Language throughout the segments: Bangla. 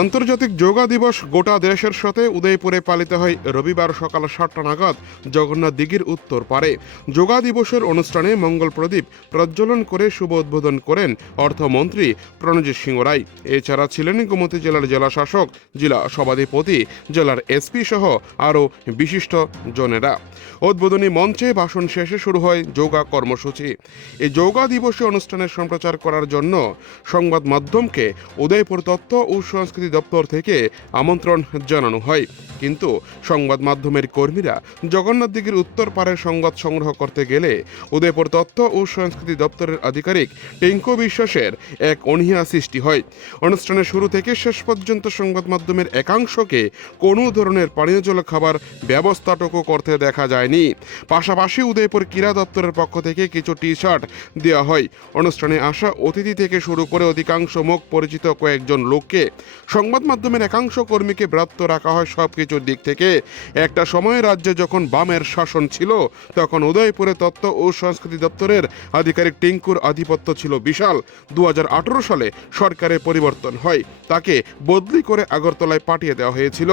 আন্তর্জাতিক যোগা দিবস গোটা দেশের সাথে উদয়পুরে পালিত হয় রবিবার সকাল 7টা নাগাদ জগন্নাথ দিঘির উত্তর পারে। যোগা দিবসের অনুষ্ঠানে মঙ্গল প্রদীপ প্রজ্বলন করে শুভ উদ্বোধন করেন অর্থমন্ত্রী প্রণজিৎ সিংহ রায়। এছাড়া ছিলেন গোমতী জেলার জেলা শাসক, জেলা সভাধিপতি, জেলার এসপি সহ আরও বিশিষ্ট জনেরা। উদ্বোধনী মঞ্চে ভাষণ শেষে শুরু হয় যোগা কর্মসূচি। এই যোগা দিবসে অনুষ্ঠানের সম্প্রচার করার জন্য সংবাদ মাধ্যমকে উদয়পুর তথ্য ও সংস্কৃতি দপ্তর থেকে আমন্ত্রণ জানানো হয়, কিন্তু সংবাদ মাধ্যমের কর্মীরা জগন্নাথ দিঘির উত্তর পারে সংবাদ সংগ্রহ করতে গেলে উদয়পুর তথ্য ও সংস্কৃতি দপ্তরের আধিকারিক টিঙ্কু বিশ্বাসের এক অনীহা সৃষ্টি হয়। অনুষ্ঠানের শুরু থেকে শেষ পর্যন্ত সংবাদ মাধ্যমের একাংশকে কোনো ধরনের পানীয় জল খাবার ব্যবস্থাটুকু করতে দেখা যায়নি। পাশাপাশি উদয়পুর ক্রীড়া দপ্তরের পক্ষ থেকে কিছু টি-শার্ট দেওয়া হয়। অনুষ্ঠানে আসা অতিথি থেকে শুরু করে অধিকাংশ মুখ পরিচিত কয়েকজন লোককে, সংবাদ মাধ্যমের একাংশ কর্মীকে ব্রত রাখা হয় সবকিছুর দিক থেকে। একটা সময়ে রাজ্যে যখন বামের শাসন ছিল, তখন উদয়পুরে তথ্য ও সংস্কৃতি দপ্তরের আধিকারিক টিঙ্কুর আধিপত্য ছিল বিশাল। 2018 সালে সরকারের পরিবর্তন হয়, তাকে বদলি করে আগরতলায় পাঠিয়ে দেওয়া হয়েছিল।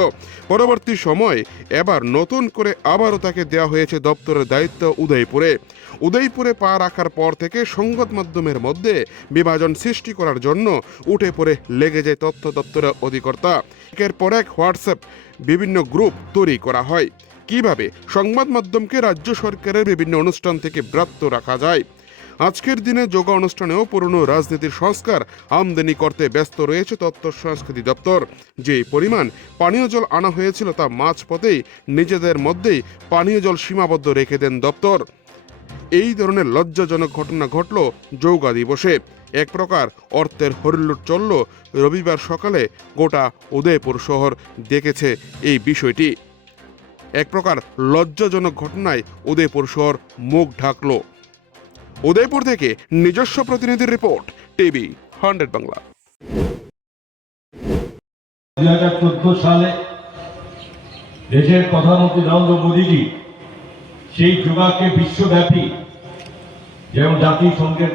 পরবর্তী সময় এবার নতুন করে আবারও তাকে দেওয়া হয়েছে দপ্তরের দায়িত্ব উদয়পুরে পা রাখার পর থেকে সংবাদ মাধ্যমের মধ্যে বিভাজন সৃষ্টি করার জন্য উঠে পড়ে লেগে যায় তথ্য দপ্তরের অধিকর্তা। একের পর এক হোয়াটসঅ্যাপ বিভিন্ন গ্রুপ তৈরি করা হয় কিভাবে সংবাদ মাধ্যমকে রাজ্য সরকারের বিভিন্ন অনুষ্ঠান থেকে ব্রত রাখা যায়। আজকের দিনে যোগা অনুষ্ঠানেও পুরনো রাজনীতির সংস্কার আমদানি করতে ব্যস্ত রয়েছে তথ্য সংস্কৃতি দপ্তর। যে পরিমাণ পানীয় জল আনা হয়েছিল তা মাঝপথেই নিজেদের মধ্যেই পানীয় জল সীমাবদ্ধ রেখে দেন দপ্তর। এই ধরনের লজ্জাজনক ঘটনা ঘটল যোগা দিবসে। এক প্রকার অর্থের হরিলুট চলল। রবিবার সকালে গোটা উদয়পুর শহর দেখেছে এই বিষয়টি। এক প্রকার লজ্জাজনক ঘটনায় উদয়পুর শহর মুখ ঢাকল। উদয়পুর থেকে নিজস্ব প্রতিনিধির রিপোর্ট, টিভি 100 বাংলা। 2014 সালে দেশের প্রধানমন্ত্রী নরেন্দ্র মোদীজি সেই যোগাকে বিশ্বব্যাপী যেমন জাতিসংঘের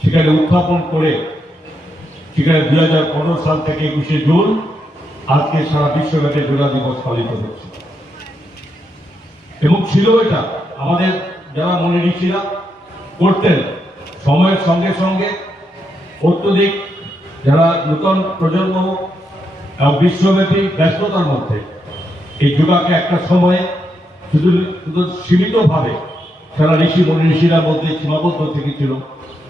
সেখানে উত্থাপন করে সেখানে 2015 সাল থেকে 21শে জুন আজকে সারা বিশ্বব্যাপী যোগা দিবস পালিত হচ্ছে। এবং ছিল এটা আমাদের যারা মনে ঋষিরা করতেন সময়ের সঙ্গে সঙ্গে অত্যধিক যারা নূতন প্রজন্ম এবং বিশ্বব্যাপী ব্যস্ততার মধ্যে এই যোগাকে একটা সময়ে শুধু সীমিতভাবে সারা ঋষি মনি ঋষিরা মধ্যে সীমাবদ্ধ থেকেছিল,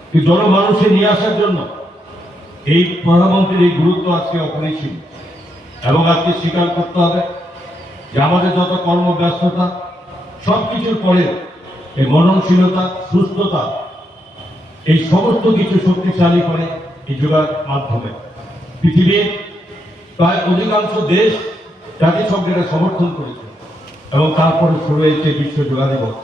কিন্তু জনমানুষে নিয়ে আসার জন্য এই প্রধানমন্ত্রীর এই গুরুত্ব আজকে অপরিসীম। এবং আজকে স্বীকার করতে হবে যে আমাদের যত কর্মব্যস্ততা সব কিছুর পরে এই মননশীলতা, সুস্থতা, এই সমস্ত কিছু শক্তিশালী করে এই যোগার মাধ্যমে। পৃথিবীর প্রায় অধিকাংশ দেশ জাতিসংঘের সমর্থন করেছে এবং তারপরে শুরু হয়েছে বিশ্ব যোগা দিবস।